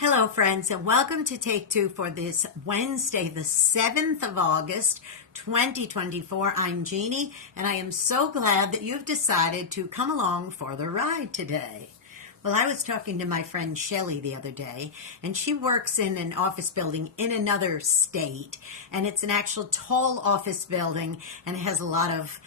Hello, friends, and welcome to Take Two for this Wednesday, the 7th of August, 2024. I'm Jeannie, and I am so glad that you've decided to come along for the ride today. Well, I was talking to my friend Shelly the other day, and she works in an office building in another state, and it's an actual tall office building, and it has a lot of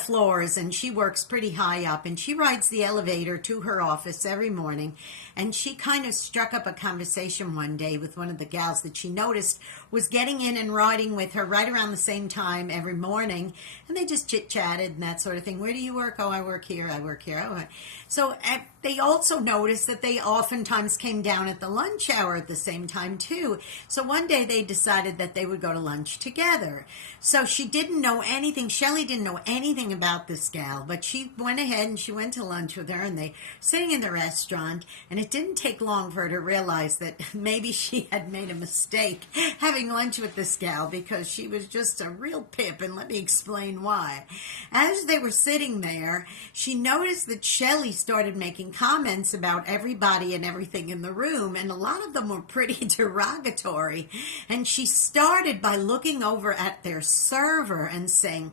floors, and she works pretty high up, and she rides the elevator to her office every morning, and she kind of struck up a conversation one day with one of the gals that she noticed was getting in and riding with her right around the same time every morning, and they just chit-chatted and that sort of thing. Where do you work? Oh, I work here. I work here. Oh, so they also noticed that they oftentimes came down at the lunch hour at the same time too. So one day they decided that they would go to lunch together. So she didn't know anything. Shelly didn't know anything about this gal, but she went ahead and she went to lunch with her, and they sitting in the restaurant, and it didn't take long for her to realize that maybe she had made a mistake having lunch with this gal, because she was just a real pip, and let me explain why. As they were sitting there, she noticed that Shelly started making comments about everybody and everything in the room, and a lot of them were pretty derogatory. And she started by looking over at their server and saying,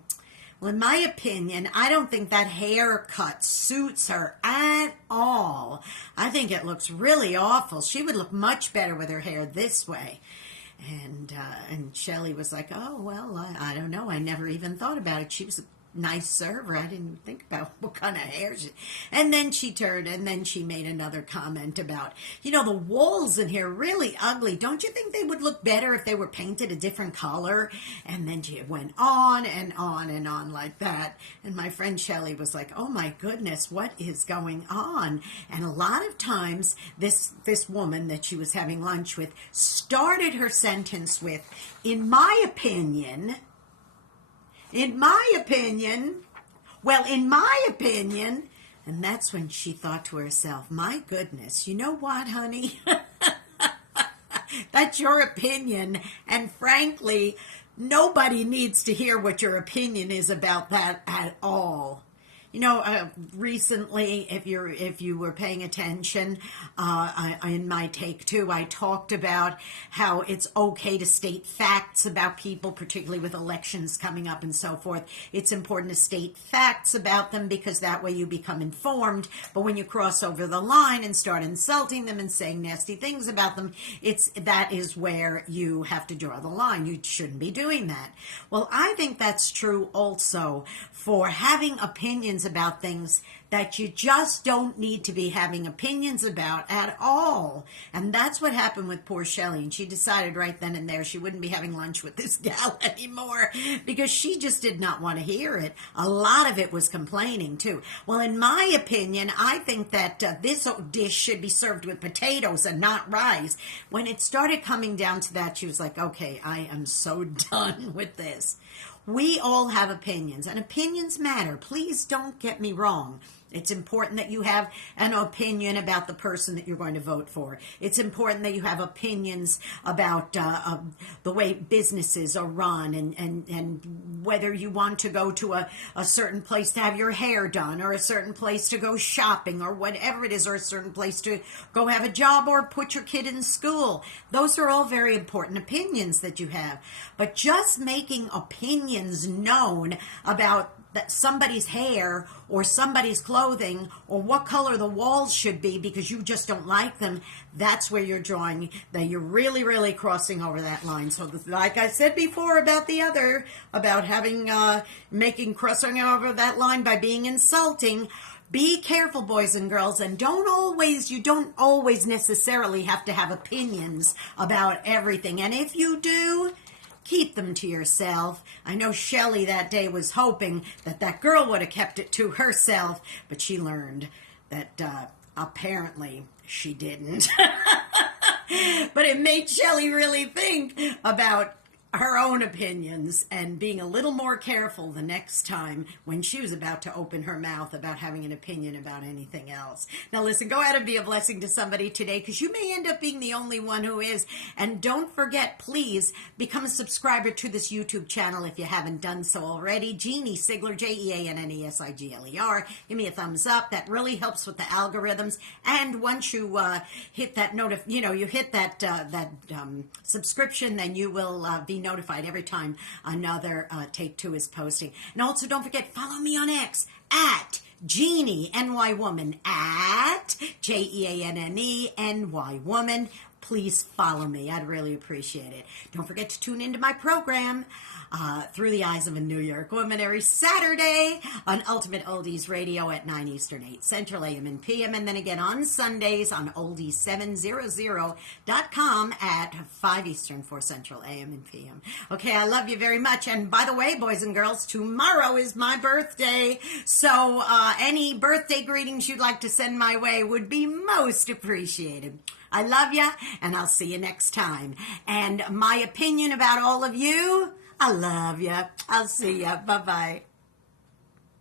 well, in my opinion, I don't think that haircut suits her at all. I think it looks really awful. She would look much better with her hair this way. And Shelly was like, oh, well, I don't know. I never even thought about it. She was a nice server. I didn't even think about what kind of hair she... And then she turned, and then she made another comment about, the walls in here are really ugly. Don't you think they would look better if they were painted a different color? And then she went on and on and on like that. And my friend Shelly was like, oh my goodness, what is going on? And a lot of times this woman that she was having lunch with started her sentence with, in my opinion, and that's when she thought to herself, my goodness, you know what, honey? That's your opinion, and frankly, nobody needs to hear what your opinion is about that at all. Recently, if you were paying attention, in my Take Two, I talked about how it's okay to state facts about people, particularly with elections coming up and so forth. It's important to state facts about them because that way you become informed. But when you cross over the line and start insulting them and saying nasty things about them, that is where you have to draw the line. You shouldn't be doing that. Well, I think that's true also for having opinions about things that you just don't need to be having opinions about at all. And that's what happened with poor Shelly. And she decided right then and there she wouldn't be having lunch with this gal anymore because she just did not want to hear it. A lot of it was complaining too. Well, in my opinion, I think that this dish should be served with potatoes and not rice. When it started coming down to that, she was like, okay, I am so done with this. We all have opinions, and opinions matter. Please don't get me wrong. It's important that you have an opinion about the person that you're going to vote for. It's important that you have opinions about the way businesses are run and whether you want to go to a certain place to have your hair done, or a certain place to go shopping, or whatever it is, or a certain place to go have a job or put your kid in school. Those are all very important opinions that you have. But just making opinions known about that somebody's hair or somebody's clothing or what color the walls should be because you just don't like them, that's where you're drawing, that you're really, really crossing over that line. So like I said before about having, crossing over that line by being insulting, be careful, boys and girls, and you don't always necessarily have to have opinions about everything. And if you do, keep them to yourself. I know Shelly that day was hoping that girl would have kept it to herself, but she learned that apparently she didn't. But it made Shelly really think about her own opinions and being a little more careful the next time when she was about to open her mouth about having an opinion about anything else. Now listen, go out and be a blessing to somebody today, because you may end up being the only one who is. And don't forget, please become a subscriber to this YouTube channel if you haven't done so already. Jeanne Sigler, Jeannesigler. Give me a thumbs up. That really helps with the algorithms. And once you hit that subscription, then you will be notified every time another Take Two is posting. And also don't forget, follow me on X at Jeanne, NY Woman, at JEANNE, NY Woman. Please follow me. I'd really appreciate it. Don't forget to tune into my program, Through the Eyes of a New York Woman, every Saturday on Ultimate Oldies Radio at 9 Eastern, 8 Central, AM and PM, and then again on Sundays on oldies700.com at 5 Eastern, 4 Central, AM and PM. Okay, I love you very much. And by the way, boys and girls, tomorrow is my birthday, so any birthday greetings you'd like to send my way would be most appreciated. I love you, and I'll see you next time. And my opinion about all of you, I love you. I'll see you. Bye-bye.